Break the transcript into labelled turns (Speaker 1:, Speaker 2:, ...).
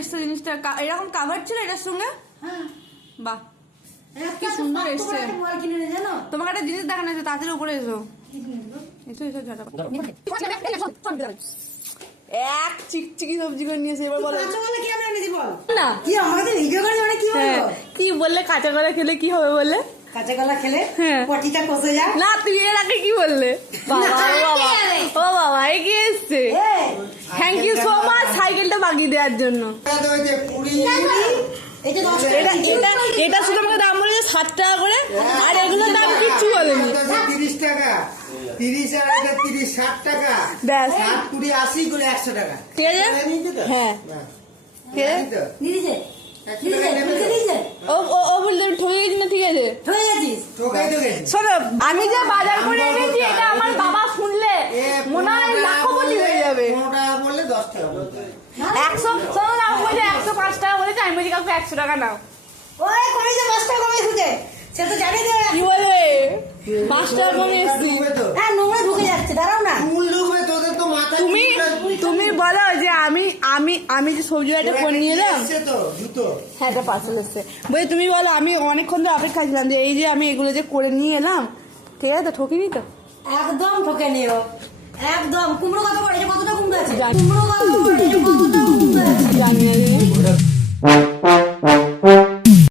Speaker 1: এসছে জিনিসটা এরকম কাভার ছিল এটার সঙ্গে?
Speaker 2: হ্যাঁ।
Speaker 1: বাহ।
Speaker 2: একটা
Speaker 1: সুন্দর এসছে। তোমাকে একটা জিনিস দেখানো আছে তাড়াতাড়ি উপরে এসো। এসো এসো এক চিকচিকি সবজি করে নিয়েছে এবার বলো।
Speaker 2: কি
Speaker 1: না।
Speaker 2: কি আমাদের ভিডিও করে মানে কি
Speaker 1: হ্যাঁ। কি বললে কাঁচা কলা খেলে কি হবে বললে?
Speaker 2: কাঁচা কলা খেলে
Speaker 1: হ্যাঁ।
Speaker 2: পটিটা কষে যায়।
Speaker 1: না তুই এর আগে কি বললে? বাবা ও বাবা। ও বাবা এগিয়ে এসছে? থ্যাংক ইউ সো মাচ সাইকেলটা বাগিয়ে দেওয়ার জন্য।
Speaker 2: এটা
Speaker 1: শুধু আমাকে দাম বলেছে ষাট টাকা করে আর এগুলোর দাম কিচ্ছু বলেনি।
Speaker 3: তিরিশ টাকা তিরিশ আর এটা তিরিশ ষাট টাকা
Speaker 1: ব্যাস
Speaker 3: ষাট কুড়ি আশি করে একশো টাকা
Speaker 1: ঠিক আছে? হ্যাঁ ঠিক আছে
Speaker 2: নিয়েছে
Speaker 3: একশো
Speaker 2: নিয়েছে
Speaker 3: টাকা
Speaker 1: একশো শোনো আমি বলছি একশো পাঁচ টাকা বলেছি আমি বলছি কাউকে একশো টাকা নাও।
Speaker 2: ওই কমেছে দশ টাকা কমে সে তো জানে যে
Speaker 1: কি বলবে পাঁচ টাকা কমে এসছি।
Speaker 2: হ্যাঁ নোংরা ঢুকে যাচ্ছে দাঁড়াও না।
Speaker 3: চুল ঢুকবে তোদের তো মাথায়
Speaker 1: তুমি তুমি বলো যে আমি আমি আমি যে সবজি বাড়িটা করে নিয়ে এলাম
Speaker 3: এসছে তো জুতো।
Speaker 1: হ্যাঁ এটা পার্সেল এসছে। বলছি তুমি বলো আমি অনেকক্ষণ ধরে অপেক্ষা ছিলাম যে এই যে আমি এগুলো যে করে নিয়ে এলাম ঠিক আছে তো ঠকিনি তো?
Speaker 2: একদম ঠকে নিও একদম কুমড়ো কত পড়েছে কতটা কুমড়ো আছে? কুমড়ো কত পড়েছে কতটা কুমড়ো আছে?
Speaker 1: জানি।